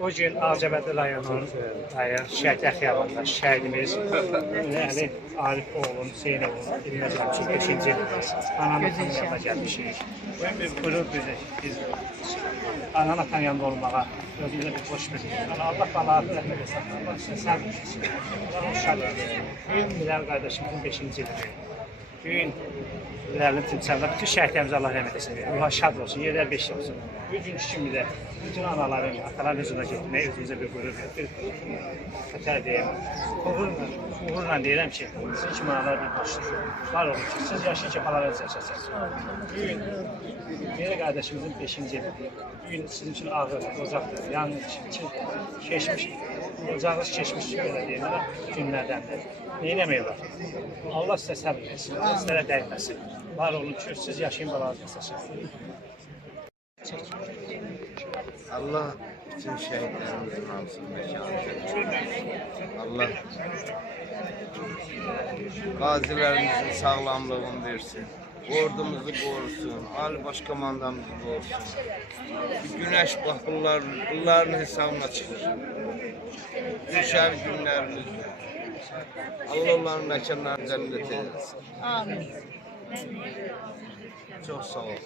O gün Ağcabədi rayonunun şəhid xiyabanında şəhidimiz Əli Arif oğlum, Hüseyin oğlum, bilməcəm ki, 5-ci ananın yanına gəlmişik. Bugün bir qürur biz anan atan yanında olmağa özümüzə bir xoş gözləyik. Allah balarını rəhmət etsin. Allah sizə səbr etsin. Allah o şad edin. Bugün Bilal qardaşımızın 5-ci ildir. Bugün Bilal'ın timsalında bütün şəhidlərimiz Allah rəhmət etsin. Allah şad olsun, yerlər beş olsun. Bugün kimi də bütün anaların, ataların huzuruna getmək özümüzə bir qürur verir. Xətər deyəm. Uğurla deyirəm ki, sizin kimi analar bir başlayır. Var olun ki, siz yaşın ki, balarınız yaşasınız. Bugün Meyra qardaşımızın 5-ci ildir. Bugün sizin için ağır, uzaqdır. Yani keçmiş, ocağınız keçmiş belə deyirlər, günlərdəndir. Neyləmək olar? Allah sizə səbr etsin, Allah sizlərə dəyməsin. Var olun ki, siz yaşayın, balarınız yaşasınız. Allah bütün şehitlerimizin alsın mekanı. Allah gazilerimizin sağlamlığını versin. Ordumuzu korusun. Ali Başkomandanımızı korusun. Güneş bak bunların hesabına çıkır. Düşer günlerimizde. Allah onların mekanlarını cennet eylesin. Amin. Çok sağ olun.